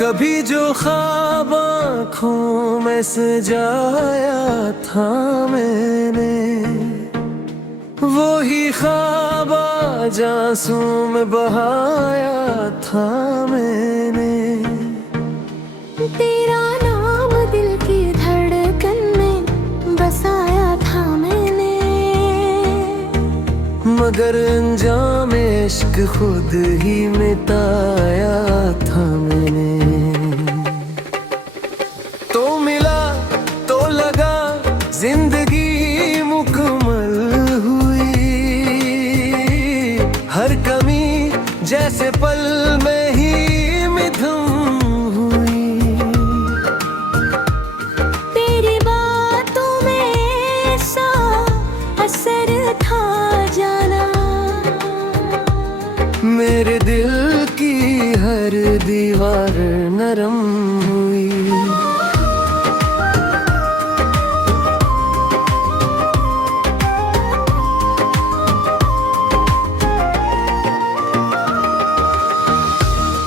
कभी जो ख्वाब आँखों में सजाया था मैंने, वो ही ख्वाब आज आंसू में बहाया था मैंने। तेरा नाम दिल की धड़कन में बसाया था मैंने, मगर अंजाम इश्क खुद ही मिटाया था मैंने। तो मिला तो लगा जिंदगी मुकम्मल हुई, हर कमी जैसे पल में ही मिधम हुई। तेरी बातों में ऐसा असर था जाना, मेरे दिल की हर दीवार नरम हुई।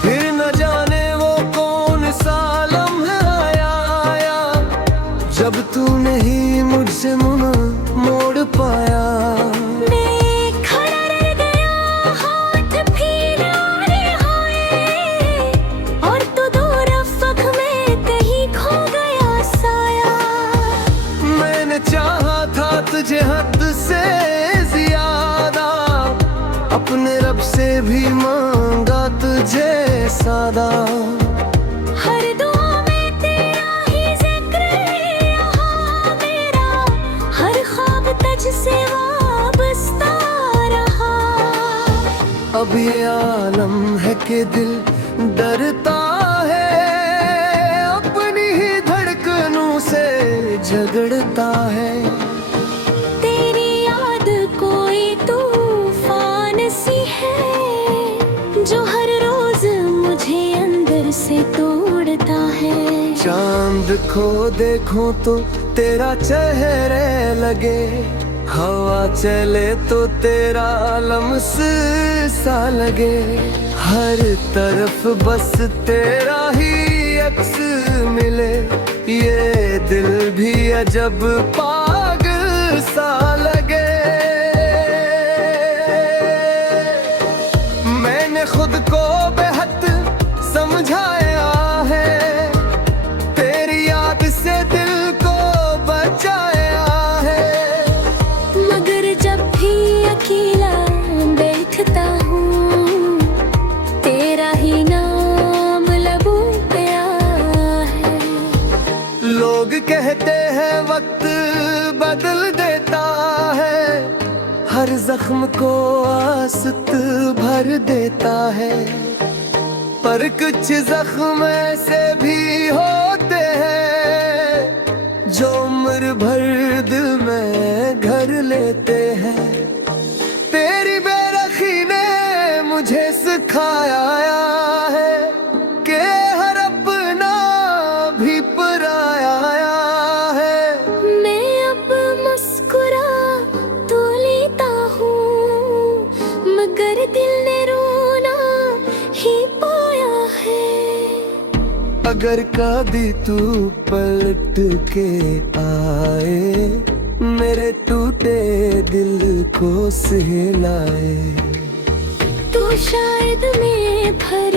फिर न जाने वो कौन सा लम्हा आया, जब तू नहीं मुझसे मुँह मोड़ पाया। तुझे हद से ज्यादा अपने रब से भी मांगा तुझे सादा। हर दुआ में तेरा ही जिक्र है यहाँ मेरा, हर ख्वाब तुझसे वाबस्ता रहा। अब ये आलम है कि दिल डरता है, अपनी ही धड़कनों से झगड़ता है। जो हर रोज मुझे अंदर से तोड़ता है। चांद को देखो तो तेरा चेहरे लगे, हवा चले तो तेरा लम्स सा लगे। हर तरफ बस तेरा ही अक्स मिले, ये दिल भी अजब पागल सा लगे। खुद को बेहद समझाया है, तेरी याद से दिल को बचाया है। मगर जब भी अकेला बैठता हूँ, तेरा ही नाम लबों पे है। लोग कहते हैं वक्त बदल देता है, हर जख्म को आसत भर देता है। पर कुछ जख्म ऐसे भी होते हैं, जो उम्र भर दिल में घर लेते हैं। तेरी बेरखी ने मुझे सिखाया है कि हर अपना भी पराया है। मैं अब मुस्कुरा तो लेता हूँ, मगर दिल ने रोना ही पाया है। अगर कभी तू पलट के आए, मेरे टूटे दिल को सहलाए, तो शायद मैं फिर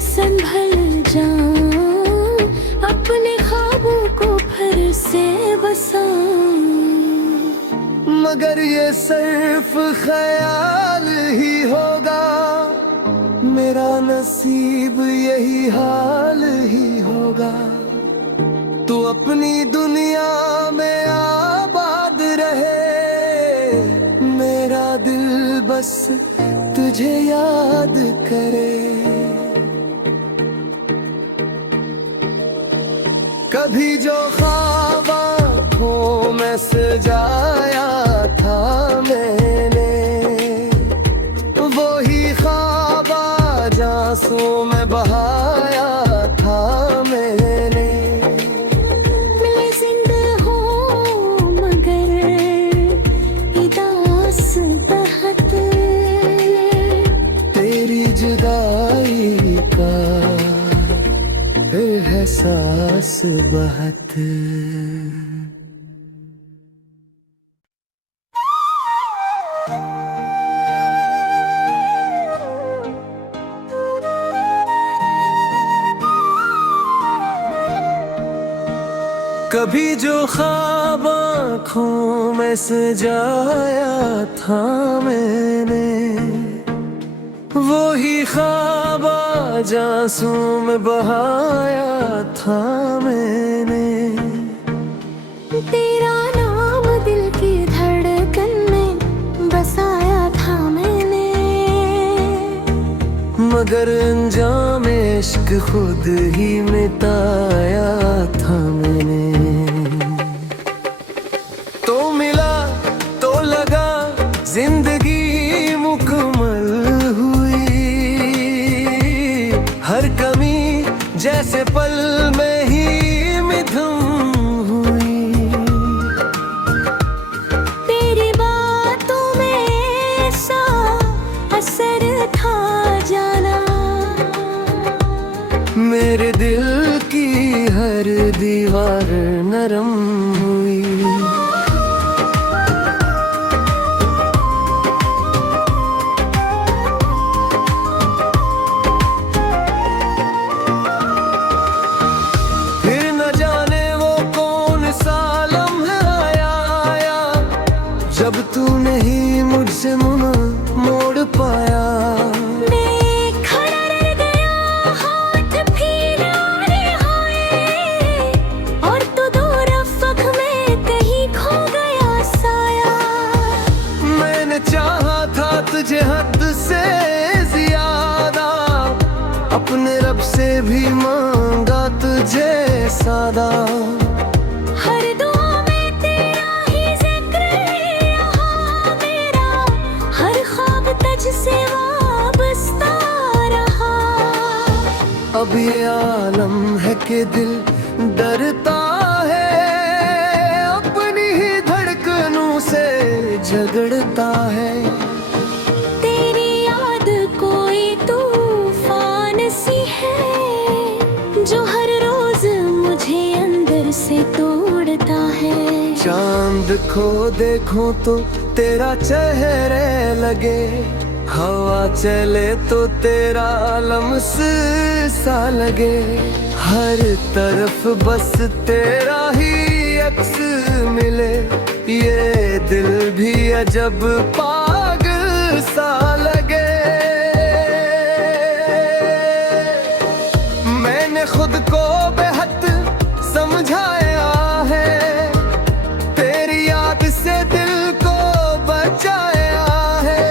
संभल जाऊं, अपने ख्वाबों को फिर से बसाऊं। मगर ये सिर्फ ख्याल ही होगा, मेरा नसीब यही हाल ही होगा। तू अपनी दुनिया में आबाद रहे, मेरा दिल बस तुझे याद करे। कभी जो ख्वाब आँखों में सजाया था मैंने, वो ही ख्वाब आज आंसू में बहाया था मैंने। मैं जिंदा हूँ बहत। कभी जो ख्वाब आँखों में सजाया था मैंने, वो ही ख्वाब आज आंसू में बहाया था मैंने। तेरा नाम दिल की धड़कन में बसाया था मैंने, मगर अंजाम इश्क खुद ही मिटाया था मैंने। तो मिला तो लगा जिंदगी मुकम्मल हुई, हर कमी जैसे पल में ही मिधम हुई। तेरी बातों में ऐसा असर था जाना, मेरे दिल की हर दीवार नरम हुई। फिर न जाने वो कौन सा लम्हा आया, जब तू नहीं मुझसे मुँह मोड़ पाया। तुझे हद से ज्यादा अपने रब से भी मांगा तुझे सादा। हर दुआ में तेरा ही जिक्र यहाँ मेरा, हर ख्वाब तुझ से वाबस्ता रहा। अब ये आलम है कि दिल डरता है, अपनी ही धड़कनों से झगड़ता है। जो हर रोज मुझे अंदर से तोड़ता है। चांद को देखो तो तेरा चेहरे लगे, हवा चले तो तेरा लम्स सा लगे। हर तरफ बस तेरा ही अक्स मिले, ये दिल भी अजब पागल सा लगे। खुद को बेहद समझाया है, तेरी याद से दिल को बचाया है।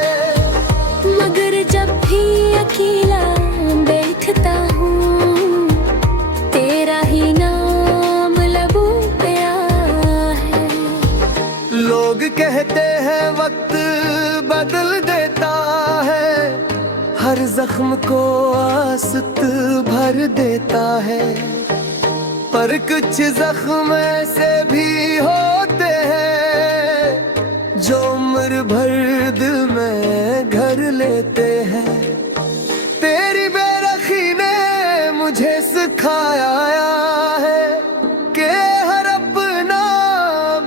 मगर जब भी अकेला बैठता हूँ, तेरा ही नाम लबों पे है। लोग कहते हैं वक्त बदल देता है, हर जख्म को आसत भर देता है। पर कुछ जख्म ऐसे भी होते हैं, जो उम्र भर दिल में घर लेते हैं। तेरी बेरखी ने मुझे सिखाया है कि हर अपना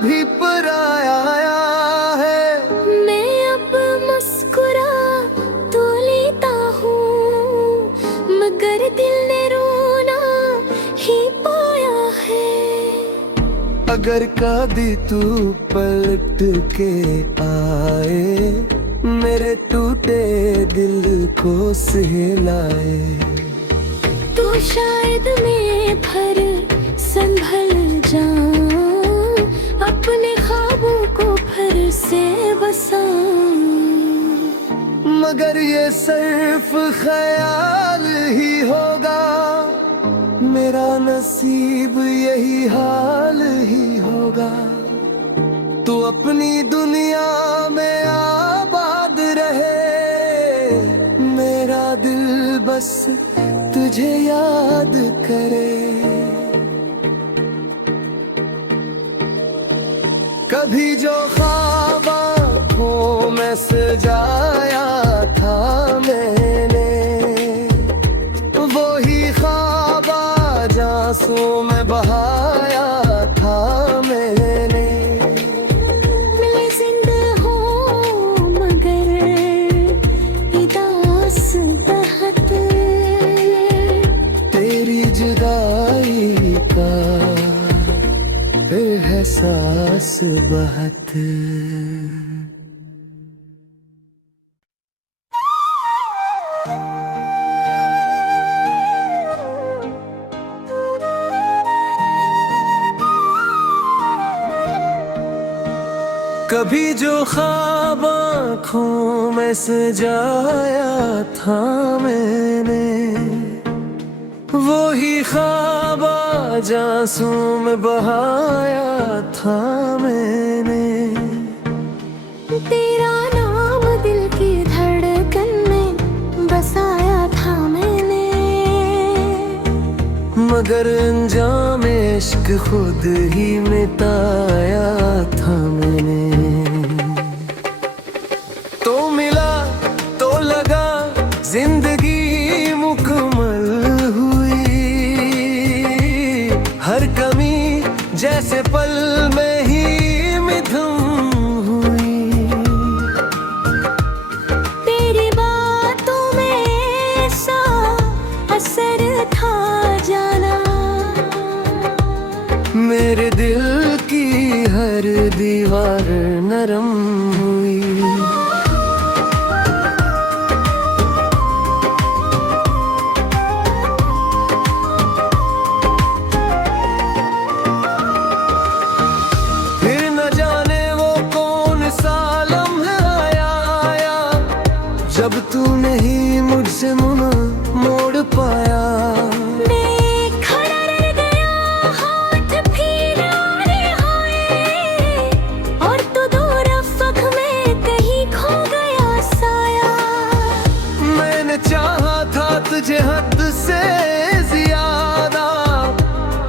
भी पराया है। मैं अब मुस्कुरा तो लेता हूँ, मगर दिल ने रोना ही पाया है। अगर कभी तू पलट के आए, मेरे टूटे दिल को सहलाए। तो शायद मैं फिर संभल जाऊं, अपने ख्वाबों को फिर से बसाऊं। मगर ये सिर्फ ख्याल ही होगा, मेरा नसीब यही हाल ही होगा। तू अपनी दुनिया में आबाद रहे, मेरा दिल बस तुझे याद करे। कभी जो ख्वाब आँखों में सजाया था मैंने, वो ही ख्वाब आज आंसू में बहा एहसास बहुत। कभी जो ख्वाब आँखों में सजाया था मैंने, वो ही ख्वाब आज आंसू में बहाया था मैंने। तेरा नाम दिल की धड़कन में बसाया था मैंने, मगर अंजाम इश्क खुद ही मिटाया था मैंने। तो मिला तो लगा जिंदगी मुकम्मल हुई, हर कमी जैसे पल में ही मिधुम हुई। तेरी बातों में ऐसा असर था जाना, मेरे दिल की हर दीवार नरम हुई। फिर न जाने वो कौन सा लम्हा आया, जब तू नहीं मुझसे मुड़ पाया। तुझे हद से ज्यादा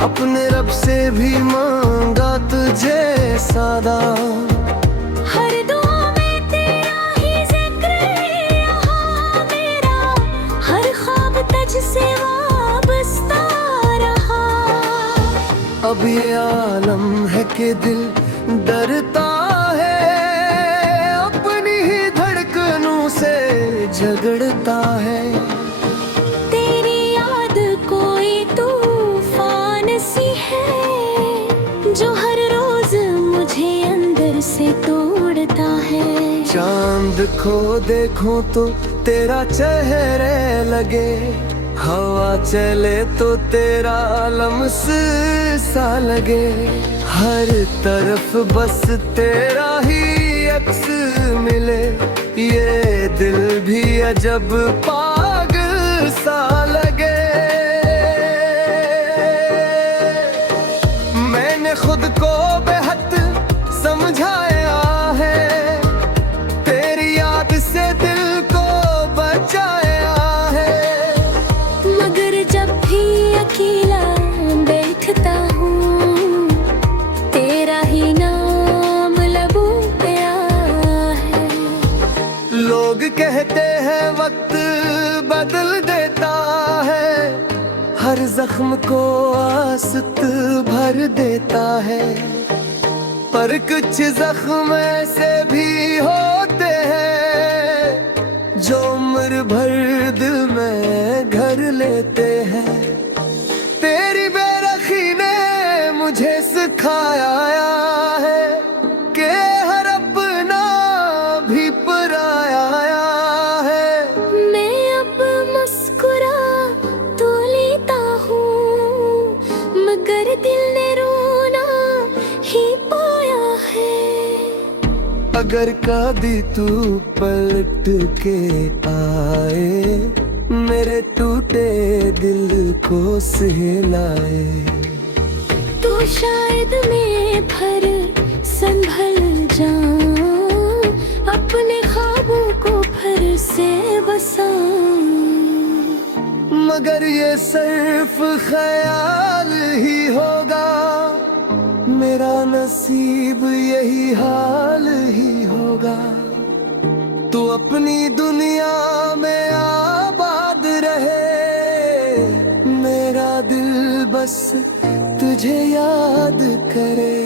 अपने रब से भी मांगा तुझे सादा। हर दुआ में तेरा ही जिक्र है यहाँ मेरा, हर ख्वाब तुझसे वाबस्ता रहा। अब ये आलम है कि दिल डरता है, अपनी ही धड़कनों से झगड़ता है। जो हर रोज मुझे अंदर से तोड़ता है। चांद को देखो तो तेरा चेहरे लगे, हवा चले तो तेरा लम्स सा लगे। हर तरफ बस तेरा ही अक्स मिले, ये दिल भी अजब पागल सा लगे। खुद को बेहद समझाया है, तेरी याद से दिल को बचाया है। मगर जब भी अकेला बैठता हूँ, तेरा ही नाम लबों पे है। लोग कहते हैं वक्त बदल देता है, हर जख्म को आसत भर देता है। पर कुछ जख्म ऐसे भी होते हैं, जो उम्र भर दिल में घर लेते हैं। तेरी बेरखी ने मुझे सिखाया है कि हर अपना भी पराया है। मैं अब मुस्कुरा तो लेता हूँ, मगर दिल ने रोना ही पाया है। अगर कभी तू पलट के आए, मेरे टूटे दिल को सहलाए, तो शायद मैं फिर संभल जाऊं, अपने ख्वाबों को फिर से बसाऊं। मगर ये सिर्फ ख्याल ही होगा, मेरा नसीब यही हाल ही होगा। तू अपनी दुनिया में आबाद रहे, मेरा दिल बस तुझे याद करे।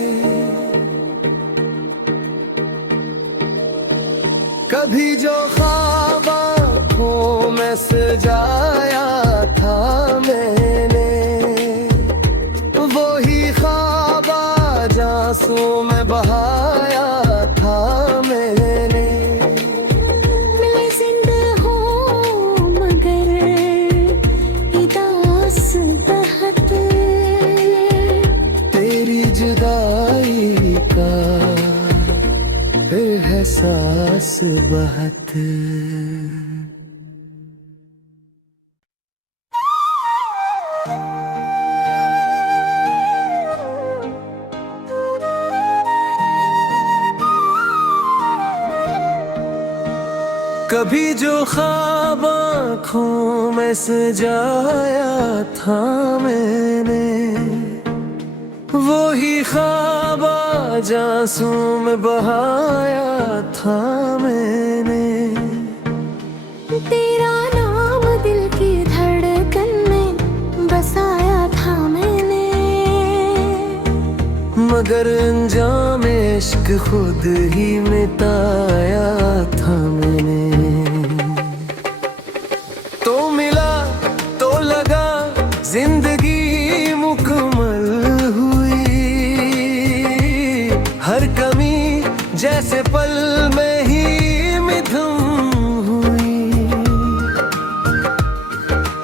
कभी जो ख्वाब आँखों में सजाया था मैंने, वो ही ख्वाब आज सांसों में बहाया था मैंने। मैं जिंदा हूँ मगर उदास बहुत, तेरी जुदाई का एहसास बहुत। कभी जो ख्वाब आँखों में सजाया था मैंने, वो ही ख्वाब आज आंसू में बहाया था मैंने। तेरा नाम दिल की धड़कन में बसाया था मैंने, मगर अंजाम इश्क खुद ही मिटाया था मैंने। तो मिला तो लगा जिंदगी मुकम्मल हुई, हर कमी जैसे पल में ही मिधम हुई।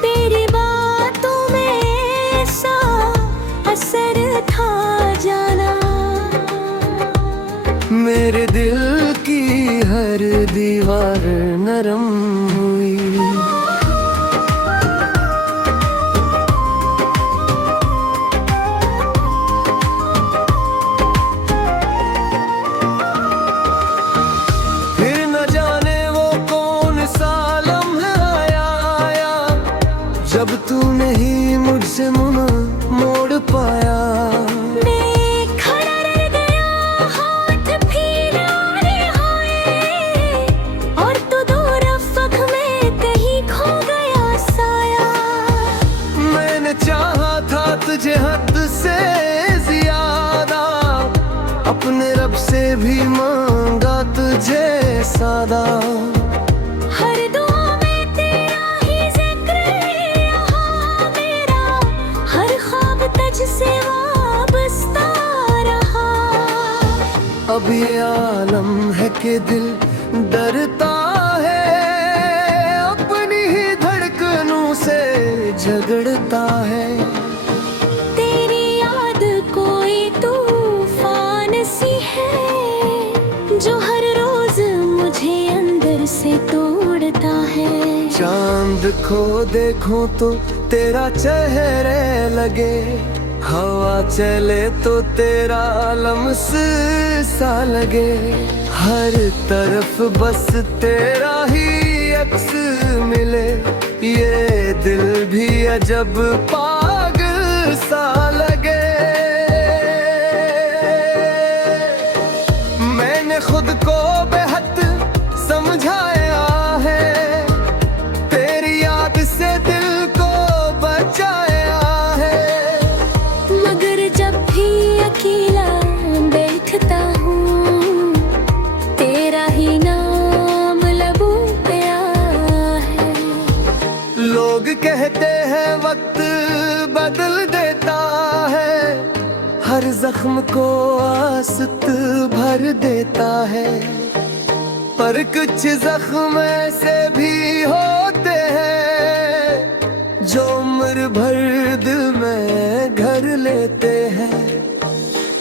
तेरी बातों में ऐसा असर था जाना, मेरे दिल की हर दीवार नरम हुई। फिर न जाने वो कौन सा लम्हा आया, जब तू नहीं मुझसे मुड़ मोड़ पाया। तुझे हद से ज्यादा अपने रब से भी मांगा तुझे सादा। हर दुआ में तेरा ही जिक्र यहाँ मेरा, हर ख्वाब तुझ से वाबस्ता रहा। अब ये आलम है कि दिल डरता है, अपनी ही धड़कनों से झगड़ता है। जो हर रोज मुझे अंदर से तोड़ता है। चांद को देखो तो तेरा चेहरे लगे, हवा चले तो तेरा लम्स सा लगे। हर तरफ बस तेरा ही अक्स मिले, ये दिल भी अजब पागल सा लगे। खुद को बेहद समझाया है, तेरी याद से दिल को बचाया है। मगर जब भी अकेला बैठता हूँ, तेरा ही नाम लबों पे आया है। लोग कहते हैं वक्त बदल देता है, हर जख्म को आसत भर देता है। पर कुछ जख्म ऐसे भी होते हैं, जो उम्र भर दिल में घर लेते हैं।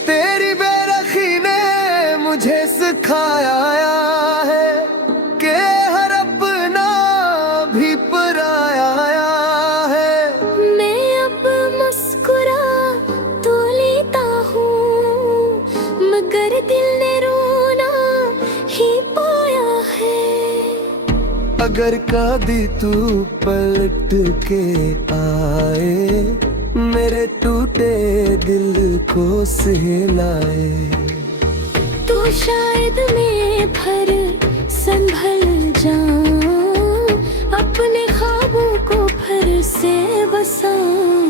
तेरी बेरखी ने मुझे सिखाया है कि हर अपना भी पराया है। मैं अब मुस्कुरा तो लेता हूँ, मगर दिल ने रोना ही पाया है। अगर कभी तू पलट के आए, मेरे टूटे दिल को सहलाए, तो शायद मैं फिर संभल जाऊं, अपने ख्वाबों को फिर से बसाऊं।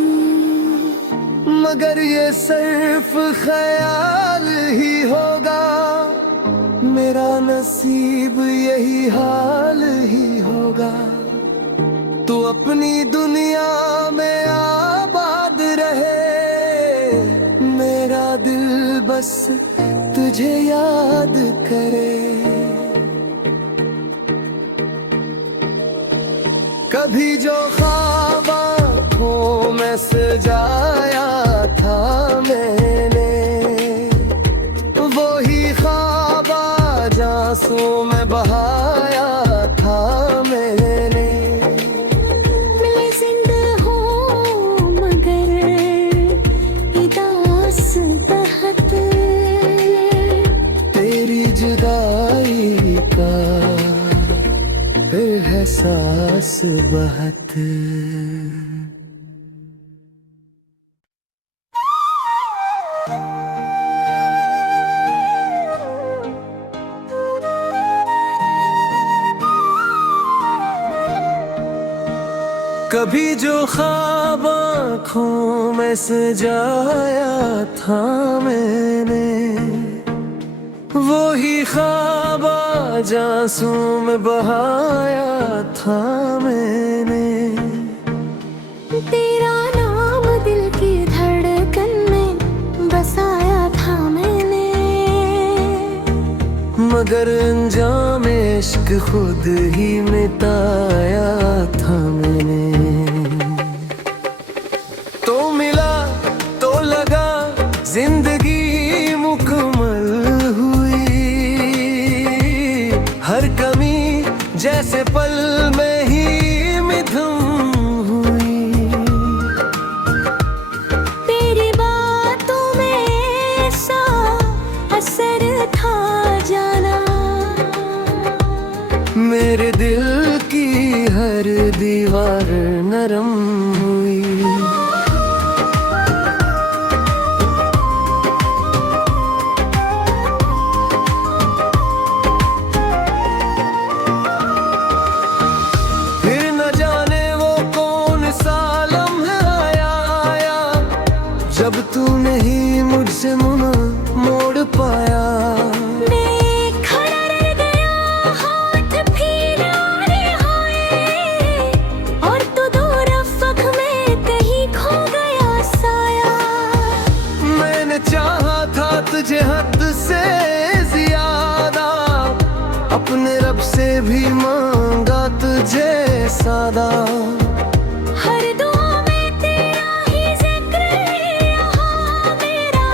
मगर ये सिर्फ ख्याल ही होगा, मेरा नसीब यही हाल ही होगा। तू अपनी दुनिया में आबाद रहे, मेरा दिल दिल बस तुझे याद करे। कभी जो ख्वाब आँखों में सजाया था मैंने, वो ही ख्वाब आज आंसू में बहाया था मैंने। मैं जिंदा हूँ मगर उदास बहुत, तेरी जुदाई का एहसास बहुत। कभी जो ख्वाब आँखों में सजाया था मैंने, वो ही ख्वाब आज आंसू में बहाया था मैंने। तेरा नाम दिल की धड़कन में बसाया था मैंने, मगर अंजाम इश्क खुद ही मिटाया था मैंने। तो मिला तो लगा जिंदगी मुकम्मल हुई, हर कमी जैसे पल में ही मिधम हुई। तेरी बातों में ऐसा असर था जाना, मेरे दिल की हर दीवार नरम हुई। फिर न जाने वो कौन सा लम्हा आया, जब तू नहीं मुझसे मुड़ पाया। तुझे हद से ज्यादा अपने रब से भी मांगा तुझे सादा। हर दुआ में तेरा ही जिक्र यहाँ मेरा,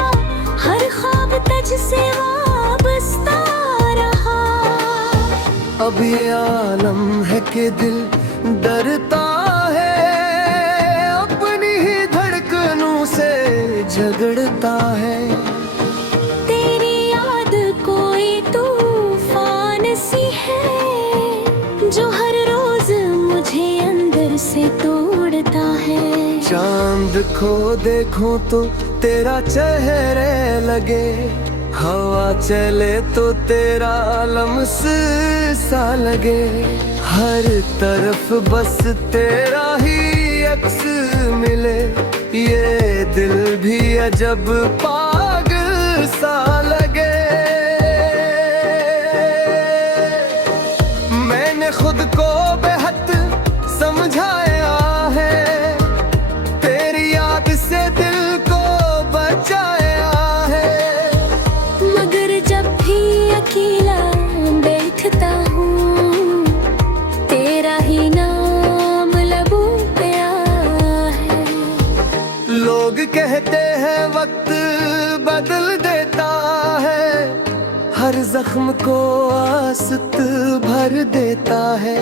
हर ख्वाब तुझसे वाबस्ता रहा। अब ये आलम है कि दिल डरता है, अपनी ही धड़कनों से झगड़ता है। जो हर रोज मुझे अंदर से तोड़ता है। चांद को देखूं तो तेरा चेहरे लगे, हवा चले तो तेरा लम्स सा लगे। हर तरफ बस तेरा ही अक्स मिले, ये दिल भी अजब पागल सा लगे। खुद को बेहद समझाया है, तेरी याद से दिल को बचाया है। मगर जब भी अकेला बैठता हूँ, तेरा ही नाम लबों पे है। लोग कहते हैं वक्त बदल देता है, हर जख्म को आसत भर देता है।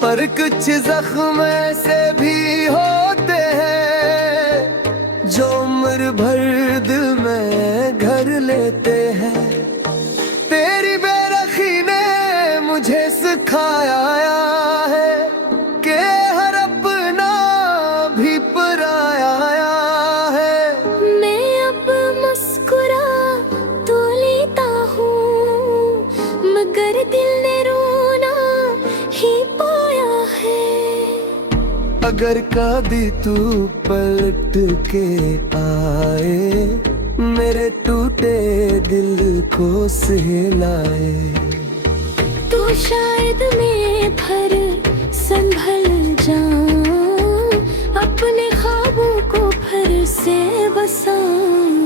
पर कुछ जख्म ऐसे भी होते हैं, जो उम्र भर दिल में घर लेते हैं। तेरी बेरखी ने मुझे सिखाया है कि हर अपना भी पराया है। मैं अब मुस्कुरा तो लेता हूँ, मगर दिल ने रोना ही पाया है। अगर कभी तू पलट के आए, मेरे टूटे दिल को सहलाए, तो शायद मैं फिर संभल जाऊं, अपने ख्वाबों को फिर से बसाऊं।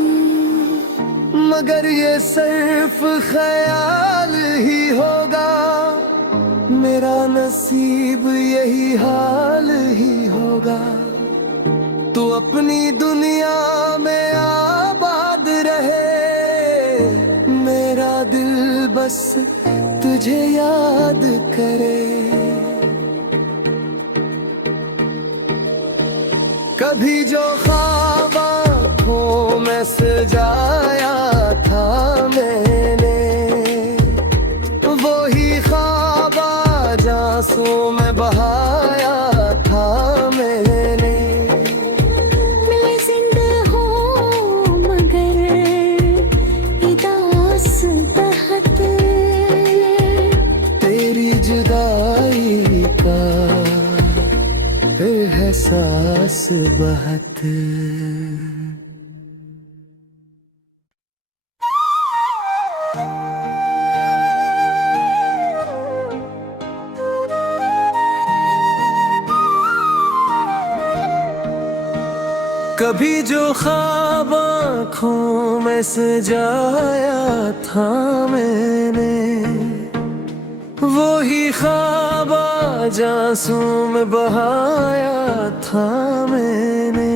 मगर ये सिर्फ ख्याल ही होगा, मेरा नसीब यही हाल ही होगा। तू अपनी दुनिया में आबाद रहे, मेरा दिल बस तुझे याद करे। कभी जो ख्वाब आँखों में सजाया था मैंने, वो ही ख्वाब आज आंसू में बहाया था मैंने। मैं जिंदा हूँ मगर उदास बहुत, तेरी जुदाई का एहसास बहुत। कभी जो ख्वाब आँखों में सजाया था मैंने, वो ही ख्वाब आज आंसू में बहाया था मैंने।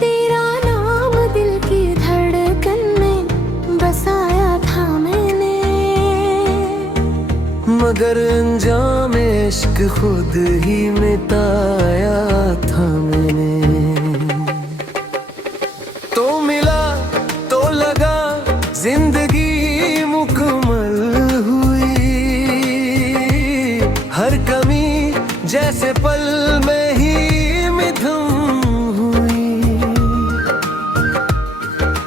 तेरा नाम दिल की धड़कन में बसाया था मैंने, मगर अंजाम इश्क खुद ही मिटाया था मैंने। तो मिला तो लगा जिंदगी मुकम्मल हुई, हर कमी जैसे पल में ही मिधम हुई।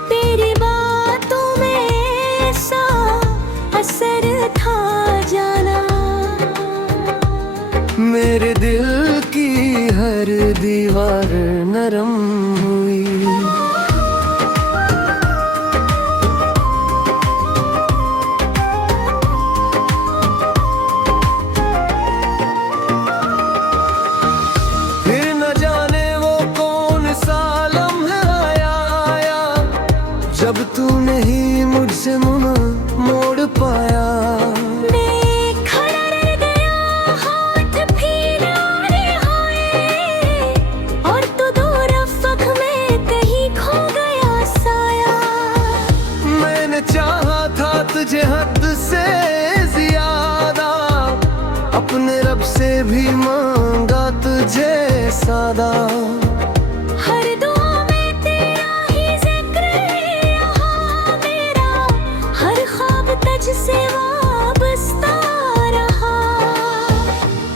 तेरी बातों में ऐसा असर था जाना, मेरे दिल की हर दीवार नरम हुई। फिर न जाने वो कौन सा लम्हा आया, जब तू नहीं मुझसे मुँह मोड़ पाया। मैं खड़ा रह गया, हाथ फैलाए हुए, और तू दूर अफ़क़ में कहीं खो गया साया। मैंने चाहा था तुझे हद से ज्यादा, अपने रब से भी मांगा तुझे सादा। हर दुआ में तेरा ही जिक्र है यहाँ मेरा, हर ख्वाब तुझसे वाबस्ता रहा।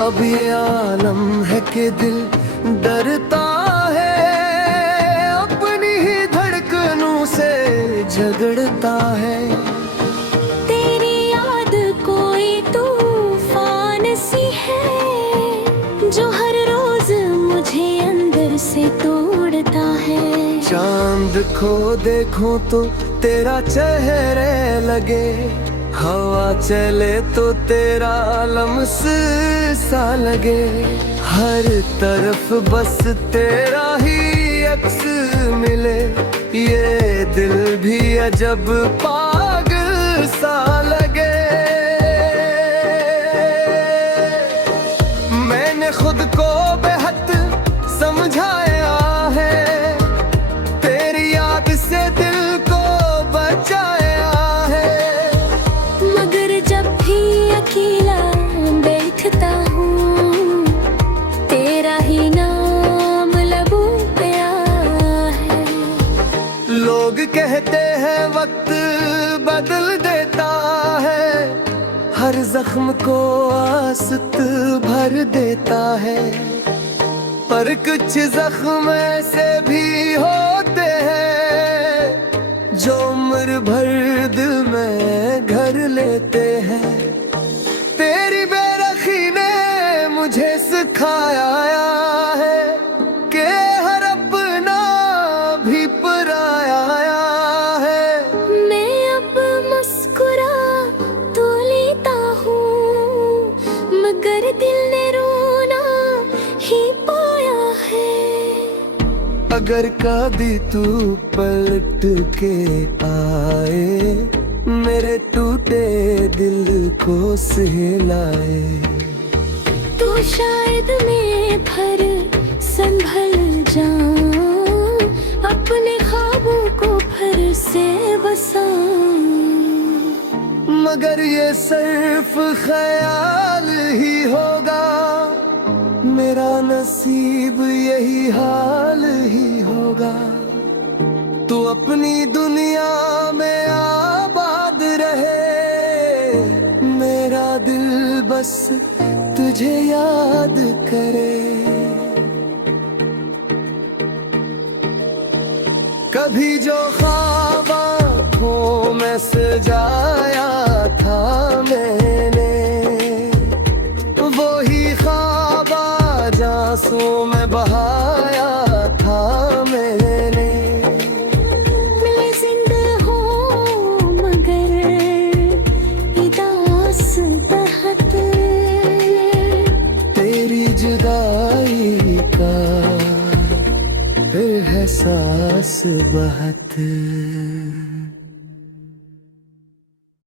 अब ये आलम है कि दिल डरता है, अपनी ही धड़कनों से झगड़ता है। तेरी याद कोई तूफान सी है, जो हर रोज मुझे अंदर से तोड़ता है। चांद को देखूं तो तेरा चेहरे लगे, हवा चले तो तेरा लम्स सा लगे। हर तरफ बस तेरा ही अक्स मिले, ये दिल भी अजब पागल सा लगे। मैंने खुद को बेहद समझाया है, तेरी याद से दिल को बचाया है। मगर जब भी अकेला बैठता हूँ, तेरा ही नाम लबों पे है। लोग कहते हैं वक्त बदल देता है, हर जख्म को आसत भर देता है। पर कुछ जख्म ऐसे भी होते हैं, जो उम्र भर दिल में घर लेते हैं। तेरी बेरखी ने मुझे सिखाया है कि हर अपना भी पराया है। मैं अब मुस्कुरा तो लेता हूँ, मगर दिल ने रोना ही पाया है। अगर कभी तू पलट के आए, मेरे टूटे दिल को सहलाए। तो शायद मैं फिर संभल जाऊं, अपने ख्वाबों को फिर से बसाऊं। मगर ये सिर्फ ख्याल ही होगा, मेरा नसीब यही हाल ही होगा। तू अपनी दुनिया में आबाद रहे, मेरा दिल बस तुझे याद करे। कभी जो ख्वाब आँखों में सजाया था मैंने, वो ही ख्वाब आज आंसू में बहाया था मैंने। मैं जिंदा हूँ मगर उदास बहुत, तेरी जुदाई का एहसास बहुत।